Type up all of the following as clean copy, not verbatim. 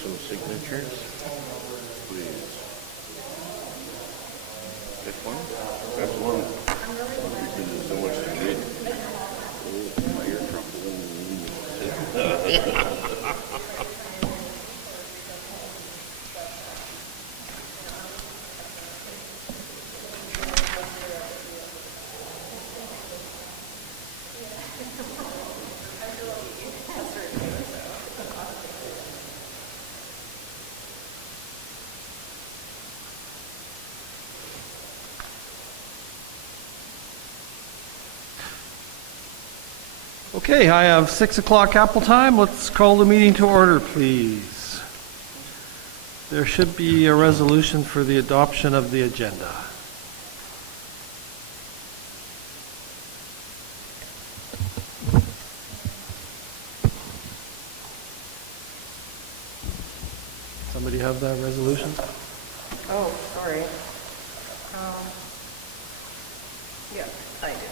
some signatures, please. Pick one. That's one. Because there's so much to read. Oh, fire trouble. Okay, I have 6 o'clock Apple time. Let's call the meeting to order, please. There should be a resolution for the adoption of the agenda. Somebody have that resolution? Oh, sorry. Yeah, I do.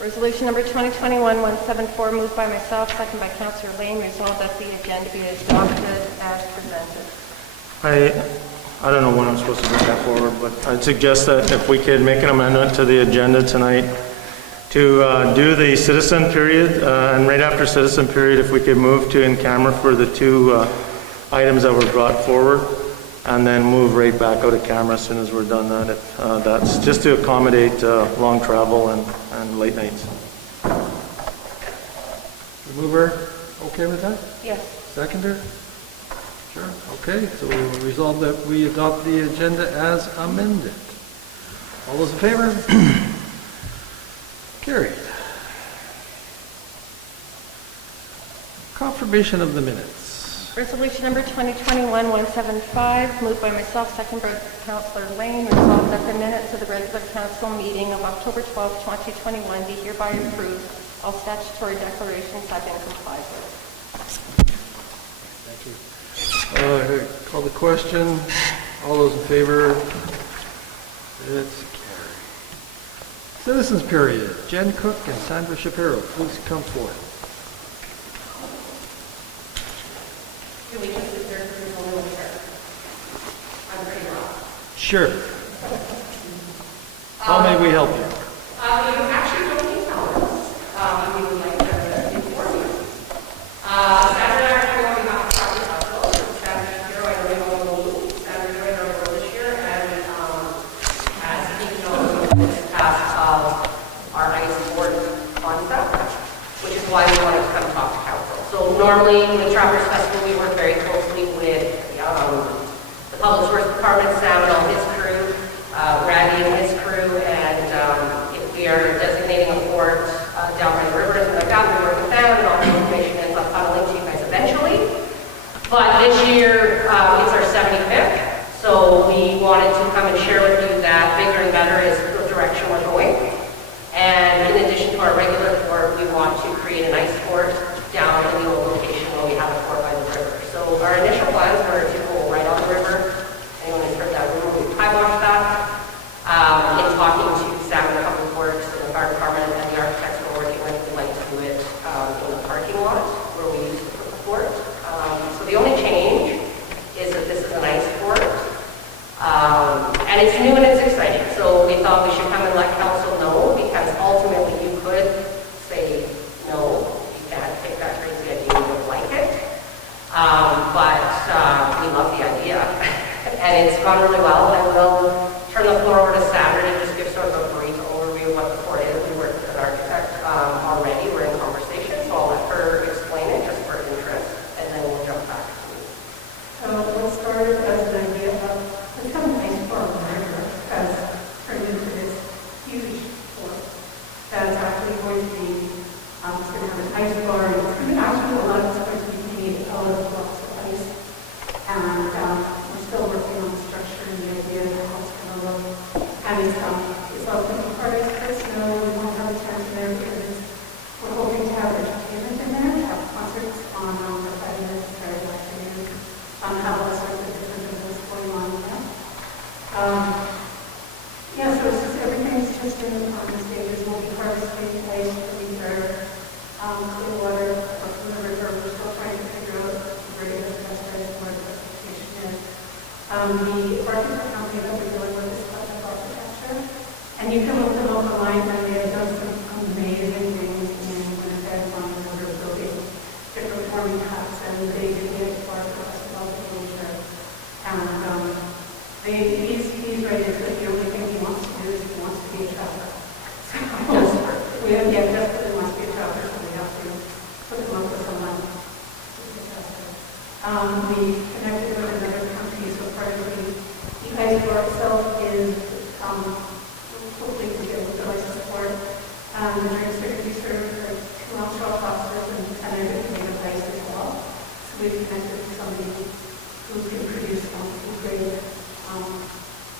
Resolution number 2021-174, moved by myself, second by Councillor Lane, resolved that the agenda be adopted as presented. I don't know when I'm supposed to bring that forward, but I'd suggest that if we could make an amendment to the agenda tonight to do the citizen period, and right after citizen period, if we could move to in camera for the two items that were brought forward, and then move right back out of camera as soon as we're done that. That's just to accommodate long travel and late nights. The mover, okay with that? Yes. Seconder? Sure. Okay, so we will resolve that we adopt the agenda as amended. All those in favor? Carried. Confirmation of the minutes. Resolution number 2021-175, moved by myself, second by Councillor Lane, resolved that the minutes of the regular council meeting of October 12, 2021 be hereby approved. All statutory declarations have been complied with. Thank you. Call the question. All those in favor? It's carried. Citizens period. Jen Cook and Sandra Shapiro, please come forward. Can we just sit there for a little bit? I'm pretty wrong. Sure. How may we help you? You actually don't need to tell us. We would like to inform you. Saturday, I know we have to talk to Council. Saturday, Shapiro, I really don't know who. Saturday, I don't know this year, and has taken on this task of our ice board concept, which is why we wanted to come talk to Council. So normally, with Trappers Festival, we work very closely with the Public Works Department, Sam and all his crew, Randy and his crew, and if we are designating a port down by the river and like that, we work with them, and all the information ends up funneling to you guys eventually. But this year, it's our 75th, so we wanted to come and share with you that bigger and better is the direction we're going. And in addition to our regular port, we want to create an ice port down in the old location where we have a port by the river. So our initial plans were to go right on the river. Anyone who's heard that river, we've high-washed that. In talking to Sam and Public Works and the fire department and the architects we're working with, we'd like to do it in the parking lot where we used to put the port. So the only change is that this is an ice port. And it's new and it's exciting. So we thought we should come and let council know, because ultimately you could say no. Take that crazy idea, we don't like it. But we love the idea. And it's gone really well. And we'll turn the floor over to Saturday and just give sort of a brief overview of what the port is. We worked with an architect already. We're in conversation, so I'll let her explain it just for interest, and then we'll jump back to you. So we'll start as an idea of let's have a nice port on the river, because turned into this huge port that's actually going to be it's going to have an ice bar. It's going to actually, a lot of it's going to be made out of blocks of ice. And we're still working on the structure and the idea of how it's going to look. And it's all going to be part of it. No, we won't have a tent there because we're hoping to have entertainment in there, have concerts on for 5 minutes Saturday afternoon, have all sorts of different events going on in there. Yeah, so it's just everything's just in the stages. We'll be harvesting ice for the clean water from the river. We're still trying to figure out where to get the best The architect company that we're dealing with is Project Architecture. And you can look them up online, and they have done some amazing things in Winnipeg on the order of building different forming huts, and they do it for the festival of Leisure. And he's ready to, the only thing he wants to do is he wants to be a trapper. So, we have yet desperately wants to be a trapper, so we have to put him up with someone. We connected with another company, so part of the ice bar itself is hopefully to get with the life support. The drinks are going to be served for 2 ounce shot glasses and they're going to be made of ice as well. So we've connected with somebody who can produce some food grade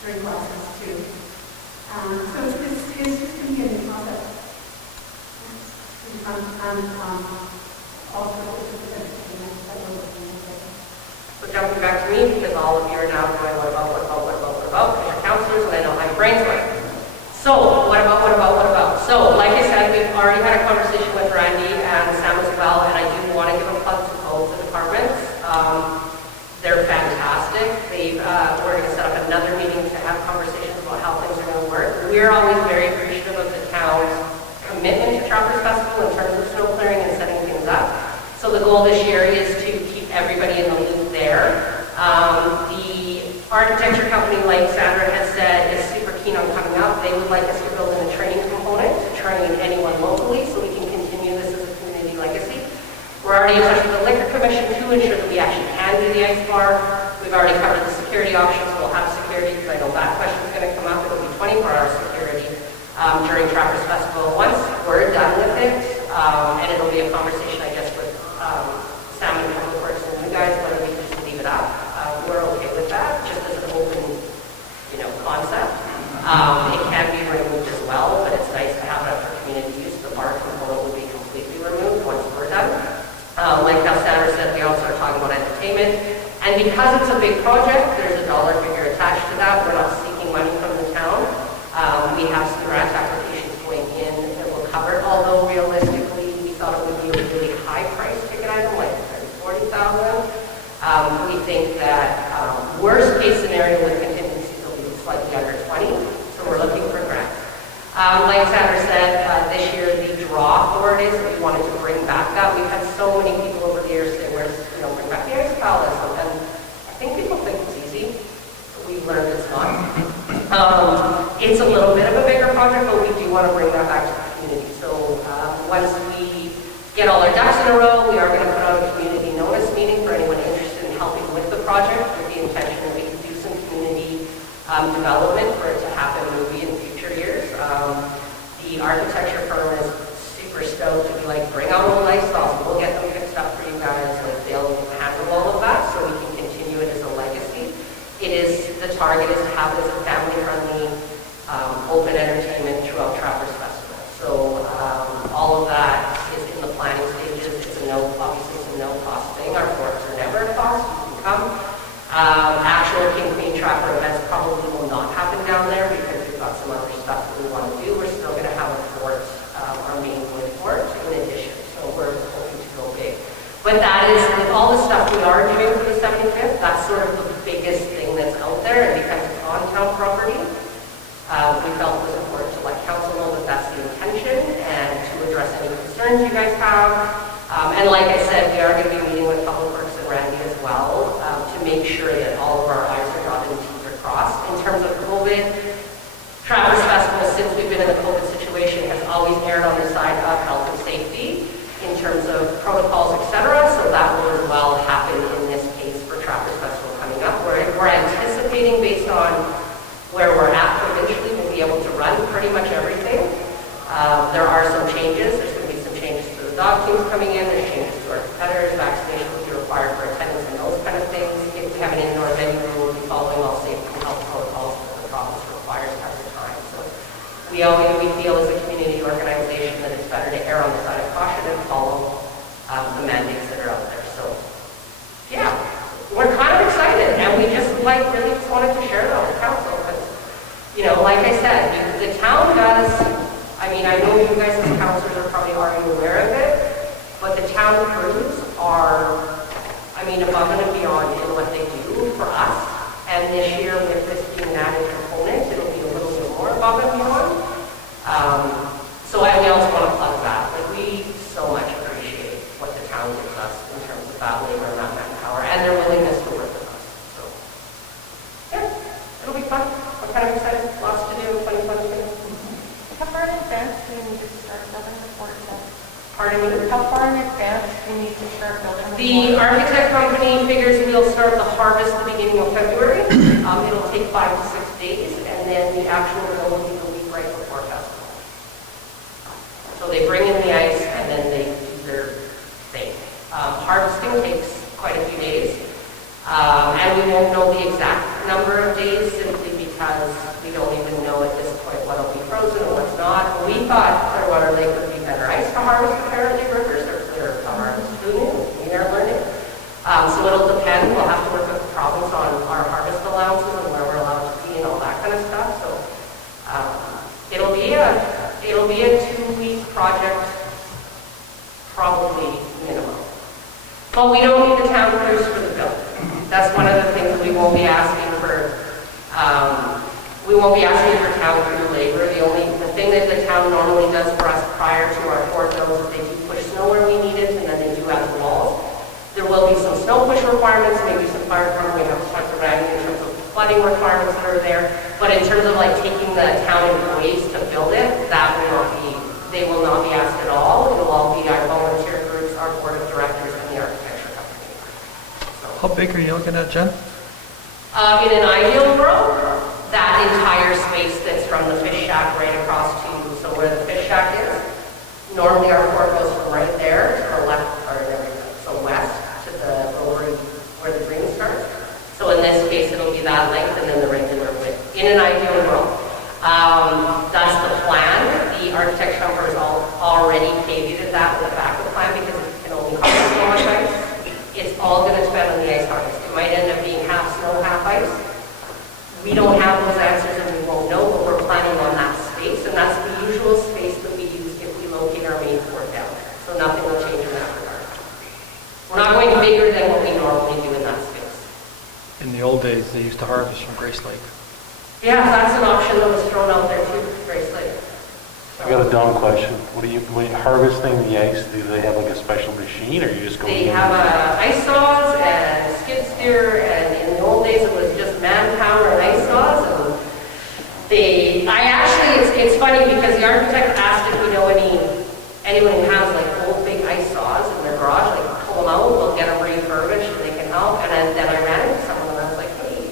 drink glasses too. So it's just going to be a new product. And also with the entertainment that we're looking at. So jumping back to me, because all of you are now going, what about, because you're counselors, and I know how your brains work. So, what about? So, like I said, we've already had a conversation with Randy and Sam as well, and I do want to give a plug to both the departments. They're fantastic. We're going to set up another meeting to have conversations about how things are going to work. We're always very appreciative of the town's commitment to Trappers Festival in terms of snow clearing and setting things up. So the goal this year is to keep everybody in the loop there. The architecture company, like Sandra has said, is super keen on coming up. They would like us to build in a training component to train anyone locally so we can continue this as a community legacy. We're already in touch with the Liquor Commission to ensure that we actually can do the ice bar. We've already covered the security options. We'll have security because I know that question's going to come up. It'll be 24-hour security during Trappers Festival. Once we're done with it, and it'll be a conversation, I guess, with Sam and Public Works and you guys, whether we can just leave it up. We're okay with that, just as an open, concept. It can be removed as well, but it's nice to have it up for community use. The bar component will be completely removed once we're done. Like how Sandra said, we also are talking about entertainment. And because it's a big project, there's a dollar figure attached to that. We're not seeking money from the town. We have some grant applications going in that will cover it, although realistically, we thought it would be a really high price ticket item, like $40,000. We think that worst case scenario with contingencies will be slightly under 20, so we're looking for grants. Like Sandra said, this year the draw for it is we wanted to bring back that. We've had so many people over the years say, bring back the ice palace, and I think people think it's easy, but we've learned it's not. It's a little bit of a bigger project, but we do want to bring that back to the community. So once we get all our ducks in a row, we are going to put out a community notice meeting for anyone interested in helping with the project, with the intention that we can do some community development for it to happen maybe in future years. The architecture firm is super stoked to be like, bring out old lifestyles, we'll get them fixed up for you guys. Like, they'll handle all of that so we can continue it as a legacy. The target is to have it as a family-friendly, open entertainment throughout Trappers Festival. So all of that is in the planning stages. It's obviously it's a no-cost thing. Our forks are never a cost. You can come. Actual King Queen Trapper events probably will not happen down there because we've got some other stuff that we want to do. We're still going to have a fort, our main wood fort, in addition. So we're hoping to go big. But that is, with all the stuff we are doing for the 75th, that's sort of the biggest thing that's out there. And because it's on town property, we felt it was important to let council know that that's the intention and to address any concerns you guys have. And like I said, we are going to be meeting with Public Works and Randy as well to make sure that all of our I's are dotted and T's are crossed. In terms of COVID, Trappers Festival, since we've been in the COVID situation, has always erred on the side of health and safety in terms of protocols, etc. So that will as well happen in this case for Trappers Festival coming up. We're anticipating, based on where we're at provincially, we'll be able to run pretty much everything. There are some changes. There's going to be some changes to the dog teams coming in. There's changes to our competitors. Vaccination will be required for attendance and those kind of things. If we have an indoor venue, we will be following all safety and health protocols that the province requires at the time. So we feel as a community organization that it's better to err on the side of caution and follow the mandates that are out there. So yeah, we're kind of excited, and we just really just wanted to share that with council because, like I said, the town does. I mean, I know you guys as councilors are probably already aware of it, but the town crews are, above and beyond in what they do for us And this year, with this being an added component, it'll be a little bit more above and beyond. So we also want to plug that. Like, we so much appreciate what the town gives us in terms of that labor and that manpower and their willingness to work with us. So, yeah, it'll be fun. I'm kind of excited. Lots to do in 2022. How far in advance do you need to start building the fort then? Pardon me? How far in advance do you need to start building the The fort? architect company figures we'll start the harvest the beginning of February. It'll take 5 to 6 days, and then the actual build will be the week right before festival. So they bring in the ice, and then they do their thing. Harvesting takes quite a few days, and we won't know the exact number of days simply because we don't even know at this point what'll be frozen and what's not. We thought Clearwater Lake would be better ice to harvest, apparently rivers are clear to harvest. Who knew? We are learning. So it'll depend. We'll have to work with the province on our harvest allowances and where we're allowed to be and all that kind of stuff. So it'll be a 2-week project, probably minimum. But we don't need the town crews for the build. That's one of the things we won't be asking for. We won't be asking for town crew labor. The thing that the town normally does for us prior to our fort builds is they do push snow where we need it, and then they do add the walls. There will be some snow push requirements, maybe some fire department, we have to talk to Randy in terms of flooding requirements that are there. But in terms of like taking the town employees to build it, they will not be asked at all. It will all be our volunteer groups, our board of directors, and the architecture company. So, How big are you looking at, Jen? in an ideal world, that entire space that's from the fish shack right across to, so where the fish shack is, normally our fort goes from right there to the left, or so west to the over where the green starts. So in this case, it'll be that length and then the regular width. In an ideal world, that's the plan. The architecture company has already caveated that with the backup plan because it can only cover so much ice. It's all going to depend on the ice harvest. It might end up being half snow, half ice. We don't have those answers and we won't know, but we're planning on that space, and that's the usual space that we use if we locate our main fort down there. So nothing will change in that regard. We're not going bigger than what we normally do in that space. In the old days, they used to harvest from Grace Lake. Yeah, that's an option that was thrown out there too, Grace Lake. I got a dumb question. When you harvesting the ice, do they have like a special machine, or you just go? They have ice saws and skid steer, and in the old days it was just manpower and ice saws. And it's funny because the architect asked if we know anyone who has like old big ice saws in their garage, like pull them out, we'll get them refurbished and they can help. And then I ran into someone and I was like, hey,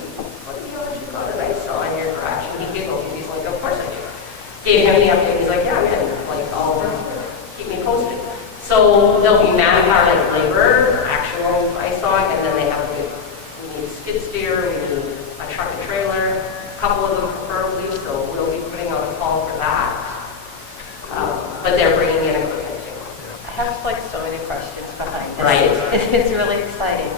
what do you know that you got an ice saw in your garage? And he giggled and he's like, of course I do. Gave him the update. He's like, yeah, I'm in. Like, I'll keep me posted. So there'll be manpower, like labor, actual ice sawing, and then we need skid steer, we need a truck and trailer, a couple of them preferably, so we'll be putting out a call for that. But they're bringing in equipment too. I have like so many questions behind this. Right. It's really exciting.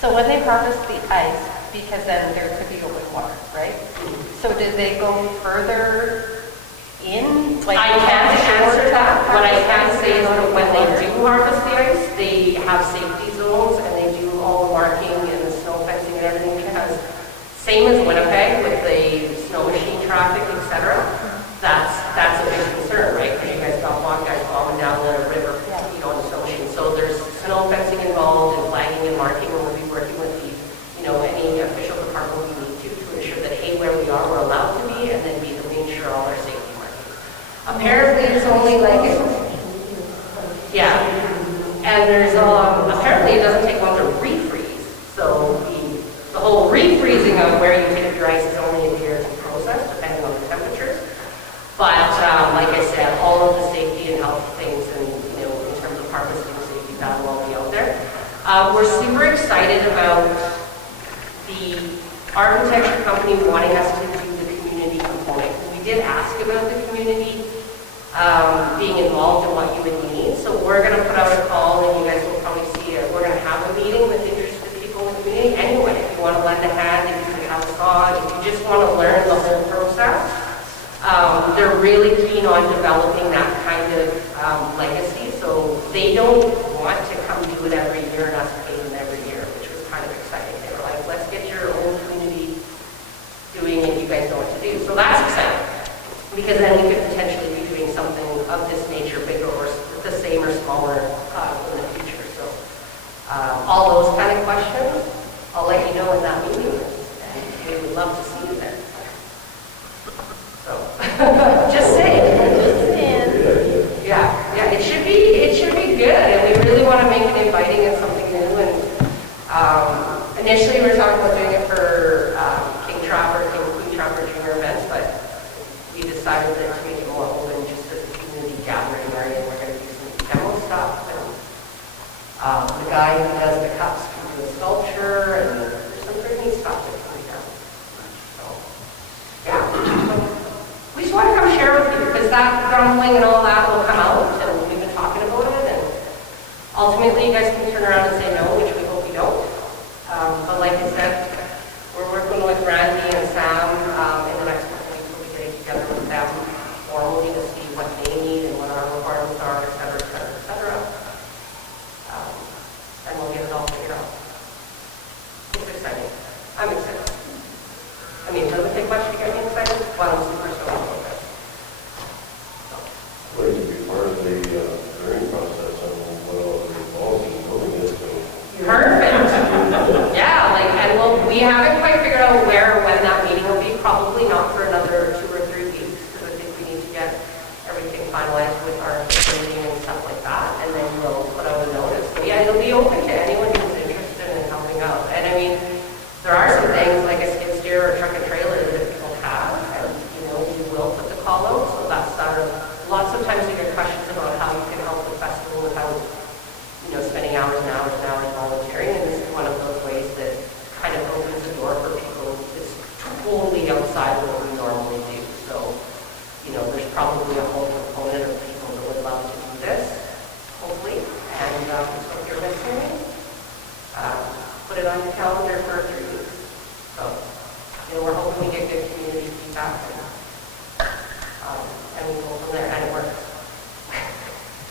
So when they harvest the ice, because then there could be open water, right? So do they go further in? Like I can't answer that. What I can say is that when they do harvest the ice, they have safety zones and they do all the marking and the snow fencing and everything because same as Winnipeg with the snow machine traffic, etc. That's a big concern, right? Because you guys got guys bombing down the river, on the snow machine. So there's snow fencing involved and flagging and marking, and we'll be working with any official department we need to ensure that A, where we are, we're allowed to be, and then B, that we ensure all our safety markings. Apparently, it's only like, and there's, apparently it doesn't take long to refreeze. So the whole refreezing of where you take your ice is only a year to process, depending on the temperatures. But like I said, all of the safety and health things, and in terms of harvesting safety, that will all be out there. We're super excited about the architecture company wanting us to do the community component. We did ask about the community being involved in what you would need. So we're going to put out a call, and you guys will probably see it. We're going to have a meeting with interested people in the community. Anyone, if you want to lend a hand, if you have a thought, if you just want to learn the whole process. They're really keen on developing that kind of legacy. So they don't want to come do it every year and us pay them every year, which was kind of exciting. They were like, let's get your own because then we could potentially be doing something of this nature, bigger or the same or smaller in the future. So all those kind of questions, I'll let you know in that meeting, and we would love to see you there. So, just saying. Yeah, it should be good, and we really want to make it inviting and something new. And initially, we were talking about doing it for Queen Trapper Junior events, but we decided that to make it more open, just as a community gathering area. We're going to do some demo stuff, and the guy who does the cups can do a sculpture, and there's some pretty neat stuff that can be done. So, yeah. We just want to come share with you, because that grumbling and all that will come out, and we've been talking about it, and ultimately you guys can turn around and say no, which we hope you don't. But like I said, we're working with Randy and Sam in the next couple weeks. We'll be getting together with them formally to see what they need and what our requirements are, et cetera, et cetera, et cetera. And we'll get it all figured out. It's exciting. I'm excited. I mean, it doesn't take much to get me excited, but I'm super stoked about this. Well, to be part of the hearing process on what all the involved in building is, so. Perfect. Yeah, we haven't quite figured out where or when that meeting will be. Probably not for another 2 or 3 weeks, because I think we need to get everything finalized with our meeting and stuff like that, and then we'll put out a notice. So yeah, it'll be open to anyone who's interested in helping out. And I mean, there are some things like a skid steer or truck and trailer that people have, and we will put the call out. So that's lots of times we get questions about how you can help the festival without spending hours and hours and hours volunteering, and this is one of those ways that kind of opens the door for people. It's totally outside of what we normally do. So, there's probably a whole component of people that would love to do this, hopefully, and so if you're listening, put it on your calendar for 3 weeks. So, we're hoping we get good community feedback, and we go from there, and it works.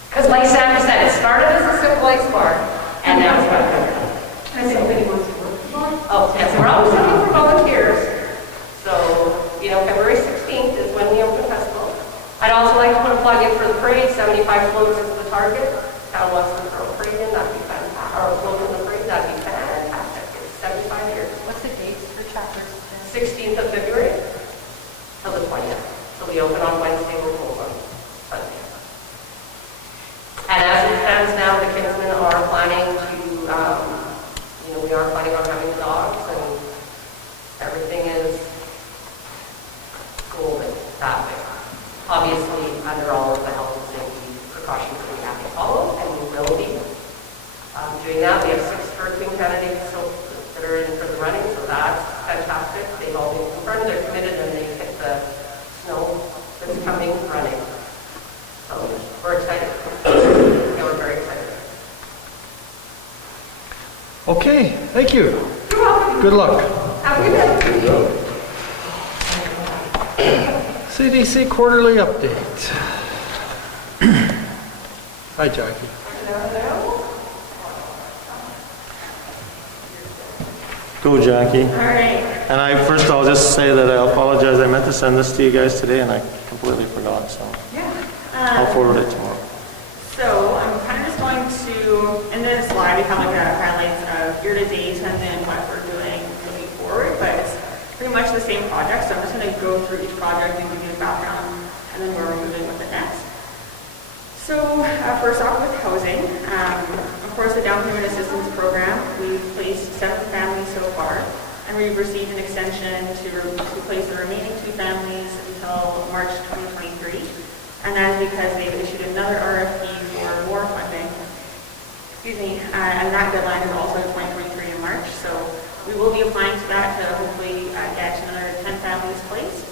Because like Sam said, it started as a simple ice bar, and now it's about bigger. Has anybody wants to work on? Oh, yes, we're always looking for volunteers. So, February 16th is when we open the festival. I'd also like to put a plug in for the parade. 75 floats is the target. Town wants to throw a parade in, that'd be fantastic. Or a float in the parade, that'd be fantastic. It's 75 years. What's the dates for chapters? 16th of February till the 20th. So we open on Wednesday, we'll close on Sunday. And as it stands now, the Kinsmen are planning to, we are planning on having the dogs, and everything is golden that way. Obviously, under all of the health and safety precautions that we have to follow, and we will be doing that. We have 6 hurricane candidates that are in for the running, so that's fantastic. They've all been confirmed, they're committed, and they've hit the snow that's coming running. So we're excited. Yeah, we're very excited. Okay, thank you. You're welcome. Good luck. Have a good day. CDC quarterly update. Hi, Jackie. Go, Jackie. All right. And first I'll just say that I apologize. I meant to send this to you guys today, and I completely forgot, so Yeah. I'll forward it tomorrow. So I'm kind of just going to, in this slide, we have like a highlights of year-to-date and then what we're doing moving forward, but it's pretty much the same project, so I'm just going to go through each project and give you a background, and then where we're moving with it next. So first off with housing, of course the down payment assistance program, we've placed 7 families so far, and we've received an extension to place the remaining 2 families until March 2023. And that is because they've issued another RFP for more funding. And that deadline is also 2023 in March. So we will be applying to that to hopefully get another 10 families placed.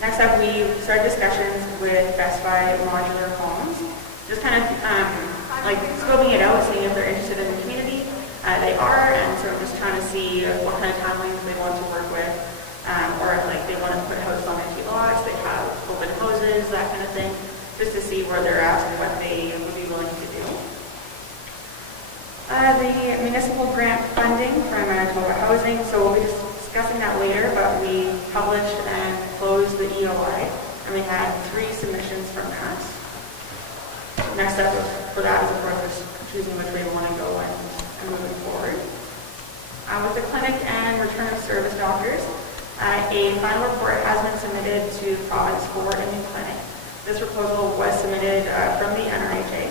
Next up, we started discussions with Best Buy Modular Homes. Just kind of scoping it out, seeing if they're interested in the community. They are, and so I'm just trying to see what kind of timelines they want to work with. Or if they want to put houses on empty lots, they have open houses, that kind of thing, just to see where they're at and what they would be willing to do. The municipal grant funding from Manitoba Housing, so we'll be discussing that later, but we published and closed the July, and we had 3 submissions from that. Next step for that is, of course, is choosing which way we want to go and moving forward. With the clinic and return of service doctors, a final report has been submitted to province for a new clinic. This proposal was submitted from the NRHA,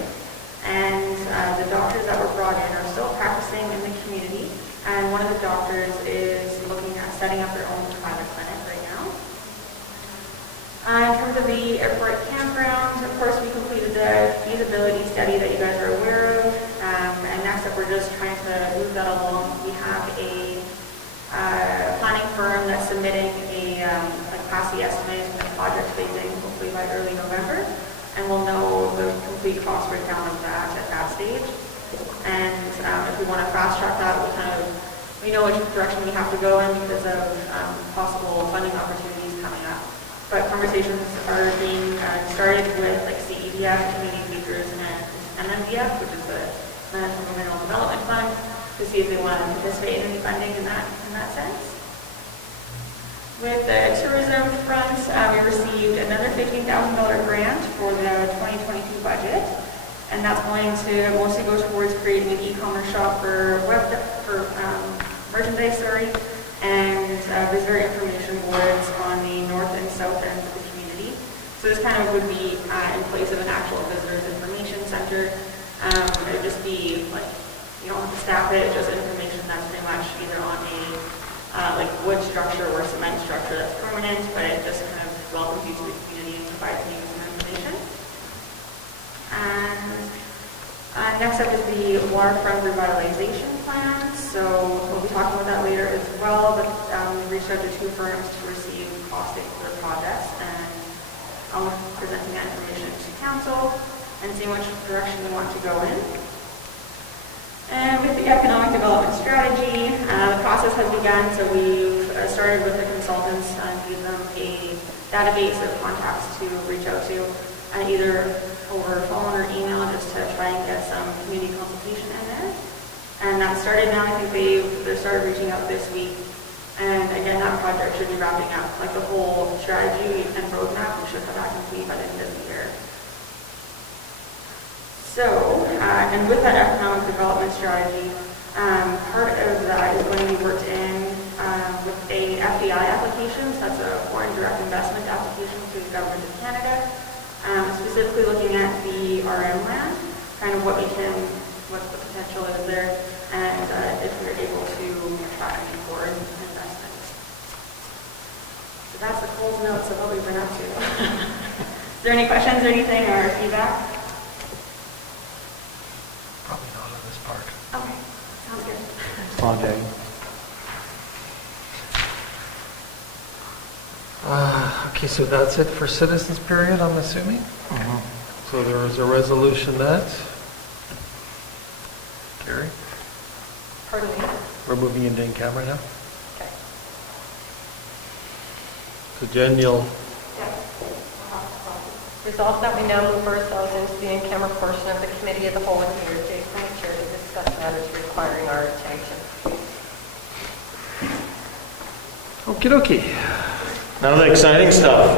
and the doctors that were brought in are still practicing in the community, and one of the doctors is looking at setting up their own private clinic right now. In terms of the airport campground, of course, we completed the feasibility study that you guys are aware of, and next up we're just trying to move that along. We have a planning firm that's submitting a capacity estimate for the project phasing, hopefully by early November, and we'll know the complete cost breakdown of that at that stage. And if we want to fast track that, we know which direction we have to go in because of possible funding opportunities coming up. But conversations are being started with like CEDF, Community Speakers, and MMDF, which is the National Mineral Development Fund, to see if they want to participate in any funding in that sense. With the tourism front, we received another $15,000 grant for the 2022 budget, and that's going to mostly go towards creating an e-commerce shop for merchandise, and visitor information boards on the north and south ends of the community. So this kind of would be in place of an actual visitors information center. It would just be like, you don't have to staff it, it's just information that's pretty much either on a like wood structure or cement structure that's permanent, but it just kind of welcomes you to the community and provides you with some information. And next up is the Waterfront Revitalization plan. So we'll be talking about that later as well, but we reached out to 2 firms to receive costing for their projects, and I'll be presenting that information to council and seeing which direction we want to go in. And with the economic development strategy, the process has begun, so we've started with the consultants and give them a database of contacts to reach out to, either over phone or email, just to try and get some community consultation in there. And that started now. I think they started reaching out this week. And again, that project should be wrapping up, like the whole strategy and roadmap, we should have that complete by the end of the year. So, and with that economic development strategy, part of that is going to be worked in with a FDI application, so that's a foreign direct investment application to the government of Canada, specifically looking at the RM land, kind of what the potential is there, and if we're able to attract any foreign investment. So that's the Coles notes of what we've been up to. Is there any questions or anything or feedback? Probably not on this part. Okay, sounds good. Come on, Jay. Okay, so that's it for citizens period, I'm assuming? So there is a resolution that, Carrie, Pardon me? we're moving into in-camera now? Okay. So Jen, you'll, Resolved that we now move ourselves into the in-camera portion of the committee of the whole with Mayor Jason the chair to discuss matters requiring our attention. okie dokie. Now the exciting stuff.